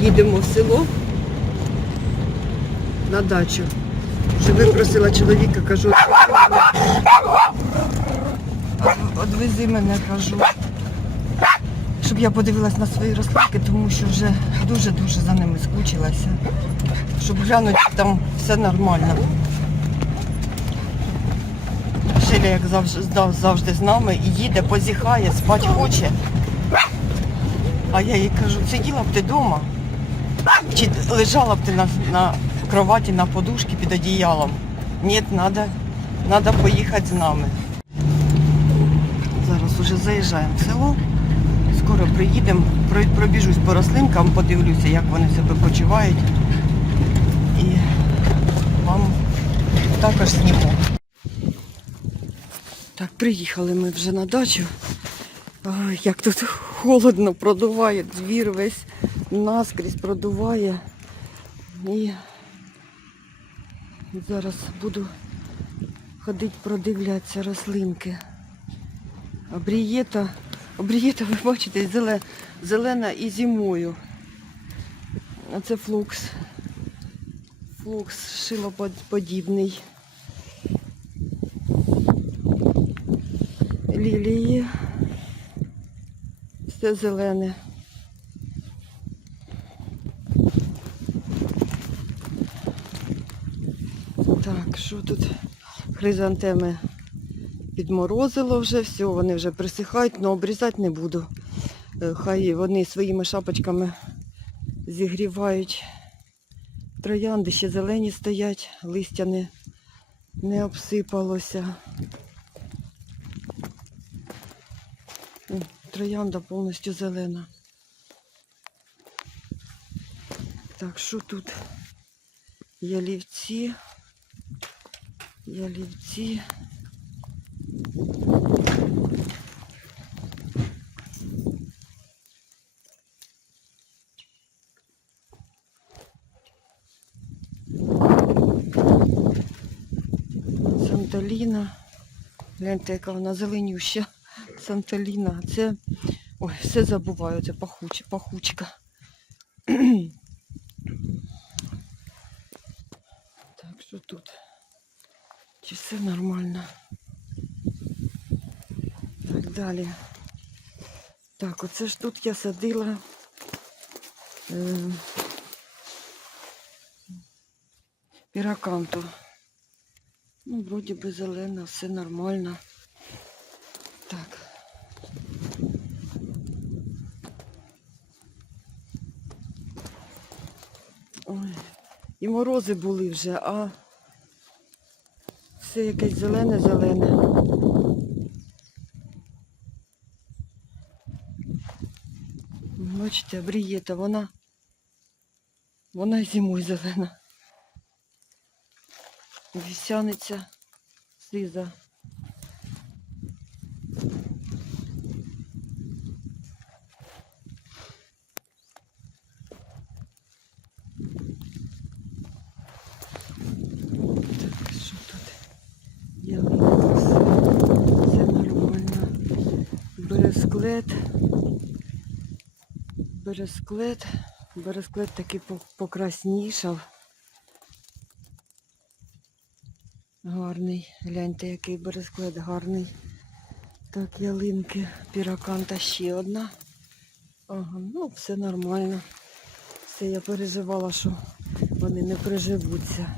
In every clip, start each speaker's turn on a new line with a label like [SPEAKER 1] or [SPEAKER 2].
[SPEAKER 1] їдемо в село на дачу. Вже випросила чоловіка, кажу, одвези мене, кажу. Щоб я подивилась на свої рослинки, тому що вже дуже-дуже за ними скучилася. Щоб глянути, там все нормально. Шиля, як завжди, завжди з нами, їде, позіхає, спать хоче. А я їй кажу, сиділа б ти вдома, чи лежала б ти на, на кроваті на подушці під одіялом. Ні, треба надо поїхати з нами. Зараз уже заїжджаємо в село. Скоро приїдемо, пробіжусь по рослинкам, подивлюся, як вони себе почувають. І вам також зніму. Так, приїхали ми вже на дачу. Ой, як тут холодно продуває, двір весь наскрізь продуває. І зараз буду ходити продивлятися рослинки. Обрієта, обрієта, ви бачите, зеле- зелена і зимою. А це флукс. Флукс шилоподібний. Лілії. Все зелене. Так, що тут? Хризантеми підморозило вже, все, вони вже присихають, але обрізати не буду. Е, Хай вони своїми шапочками зігрівають. Троянди ще зелені стоять, листя не, не обсипалося. Троянда повністю зелена. Так, що тут? Ялівці. Ялівці. Санталіна. Гляньте, яка вона зеленюща. Санталіна. Це. Ой, все забуваю, це пахуч, пахучка. так, що тут? Чи все нормально? Так, далі. Так, оце ж тут я садила. Е, піраканту. Ну, вроді би зелена, все нормально. Так. Ой. І морози були вже, а все якесь зелене-зелене. Бачите, брієта, вона, вона зимою зелена. Вісяниця сиза. Так, що тут? Ялинка, все, все нормально. Бересклет. Бересклет. Бересклет такий по- покраснішав. Гарний. Гляньте, який бересклет гарний. Так, ялинки, піраканта ще одна. Ага, ну все нормально. Все, я переживала, що вони не приживуться.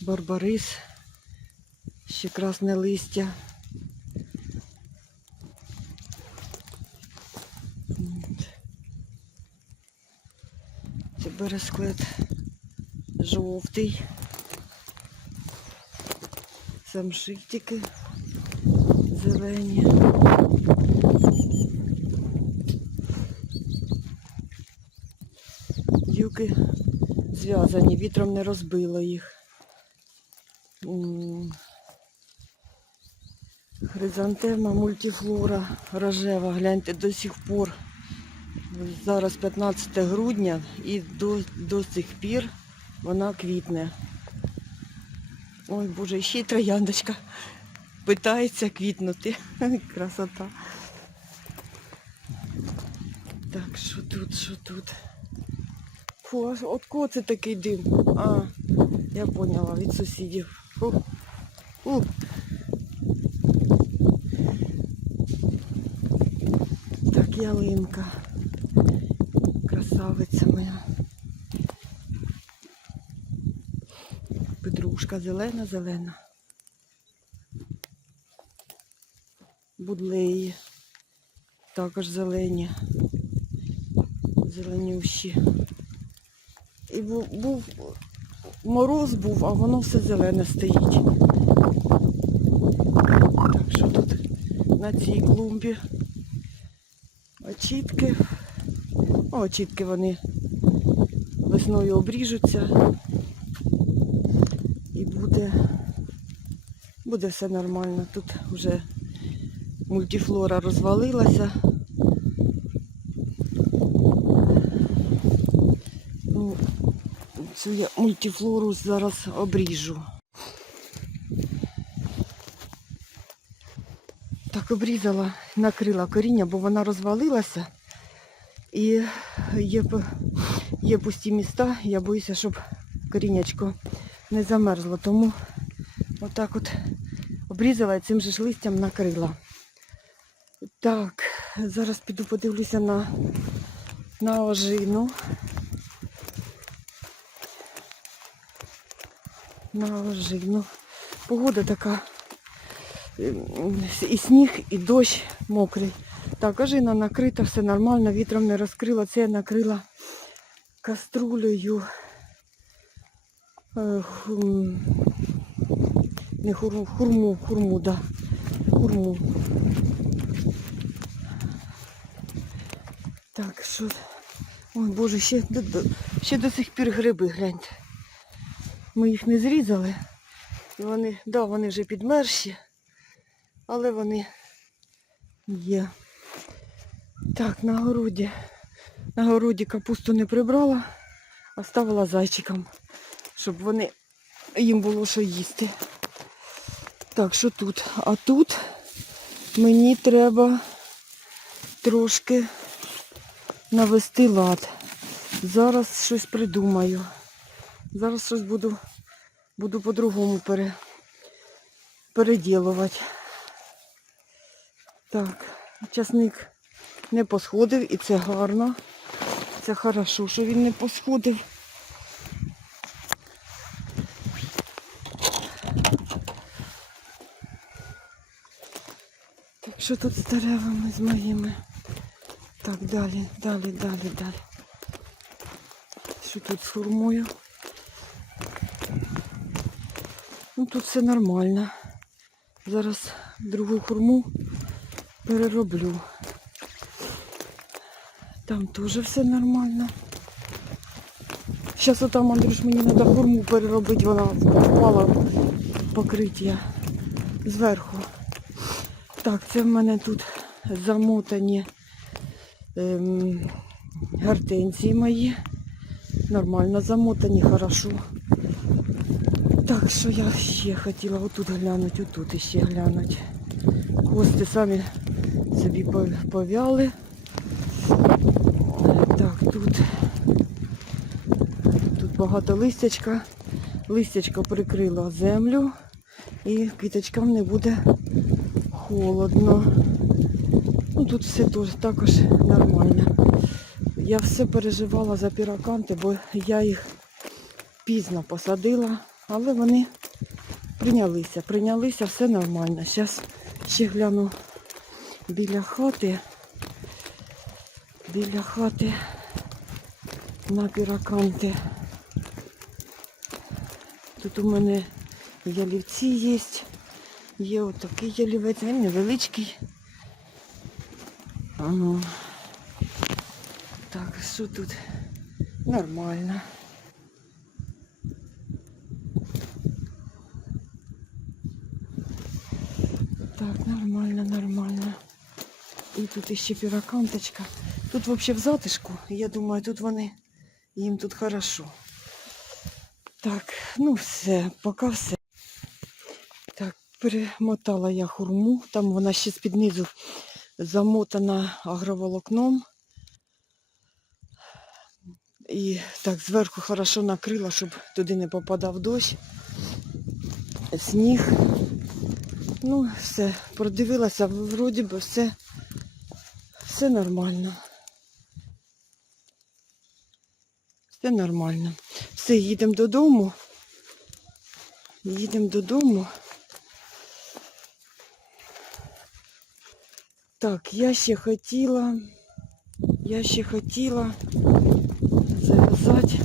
[SPEAKER 1] Барбарис, ще красне листя. Бересклет жовтий. Самшитики зелені. Юки зв'язані, вітром не розбило їх. Хризантема мультифлора рожева, гляньте, до сих пор. Зараз 15 грудня і до, до сих пір вона квітне. Ой, Боже, ще й трояндочка питається квітнути. Красота. Так, що тут, що тут? Фу, от кого це такий дим? А, я поняла, від сусідів. Фу. Фу. Так, ялинка. Красавиця моя. Петрушка зелена, зелена. Будлеї. Також зелені. Зеленющі. І був, був мороз був, а воно все зелене стоїть. Так що тут на цій клумбі очітки. Очітки вони весною обріжуться. І буде, буде все нормально. Тут вже мультифлора розвалилася. Ну, цю я мультифлору зараз обріжу. Так обрізала, накрила коріння, бо вона розвалилася. І є, є пусті міста. Я боюся, щоб коріннячко не замерзло. Тому отак от обрізала і цим же ж листям накрила. Так, зараз піду подивлюся на, на ожину. На ожину. Погода така. І сніг, і дощ мокрий. Так, ожина накрита, все нормально, вітром не розкрила. Це я накрила каструлею. е, Не хурму, хурму, хурму, да. Хурму. Так, що. Ой, Боже, ще, до- до- ще до сих пір гриби, гляньте. Ми їх не зрізали. І вони, да, вони вже підмерші, але вони є. Так, на городі. На городі капусту не прибрала, а ставила зайчикам, щоб вони їм було що їсти. Так, що тут? А тут мені треба трошки навести лад. Зараз щось придумаю. Зараз щось буду, буду по-другому пере, переділувати. Так, часник не посходив і це гарно. Це хорошо, що він не посходив. Так що тут з деревами з моїми? Так, далі, далі, далі, далі. Що тут хурмою? Ну тут все нормально. Зараз другу хурму перероблю. Там теж все нормально. Зараз отам, Андрюш, мені треба хурму переробити, вона впала покриття зверху. Так, це в мене тут замотані ем, гортензії мої. Нормально замотані, хорошо. Так, що я ще хотіла отут глянути, отут іще глянути. Кости самі собі повяли. Так, тут, тут багато листячка. Листячко прикрило землю і квіточкам не буде холодно. Ну тут все також нормально. Я все переживала за піраканти, бо я їх пізно посадила, але вони прийнялися. Прийнялися, все нормально. Зараз ще гляну біля хати. Біля хати на піраканти. Тут у мене ялівці є. Є отакий ялівець, він невеличкий. Ага. Так, що тут? Нормально. Так, нормально, нормально. І тут іще піраканточка. Тут взагалі в затишку. Я думаю, тут вони, їм тут хорошо. Так, ну все, поки все. Так, перемотала я хурму. Там вона ще з-під низу замотана агроволокном. І так зверху хорошо накрила, щоб туди не попадав дощ, сніг. Ну, все, продивилася, вроді би все, все нормально. Все нормально. Все, їдемо додому. Їдемо додому. Так, я ще хотіла, я ще хотіла зав'язати.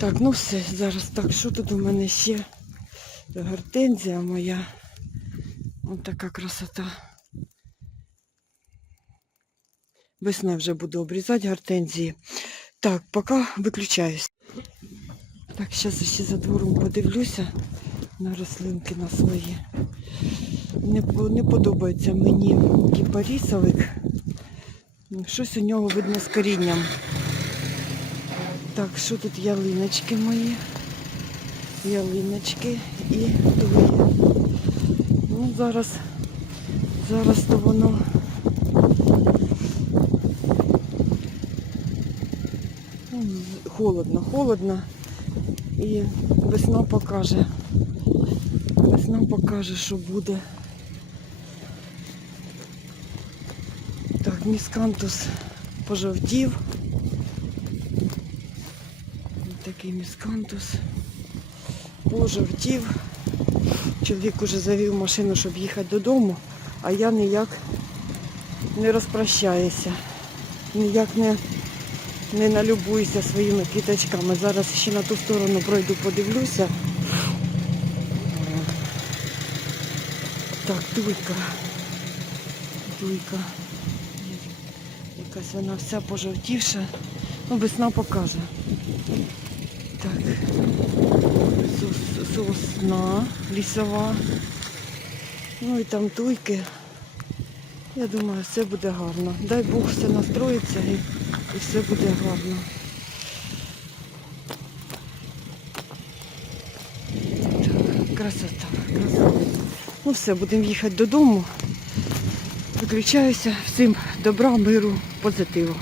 [SPEAKER 1] Так, ну все, зараз так, що тут у мене ще? Гортензія моя. Ось така красота. Весною вже буду обрізати гортензії. Так, поки виключаюсь. Так, зараз ще за двором подивлюся на рослинки на свої. Не, не подобається мені кіпарісовик. Щось у нього видно з корінням. Так, що тут ялиночки мої? Ялиночки і твої. Ну, зараз, зараз то воно. Холодно, холодно. І весна покаже. Весна покаже, що буде. Так, міскантус пожовтів. Такий міскантус. Пожовтів. Чоловік уже завів машину, щоб їхати додому, а я ніяк не розпрощаюся. Ніяк не, не налюбуюся своїми квіточками. Зараз ще на ту сторону пройду, подивлюся. Так, туйка. Туйка. Якась вона вся пожовтівша. Ну, весна покаже. Так. Сосна лісова. Ну і там туйки. Я думаю, все буде гарно. Дай Бог все настроїться і, і все буде гарно. Так, красота, красота. Ну все, будемо їхати додому. Виключаюся. Всім добра, миру, позитиву.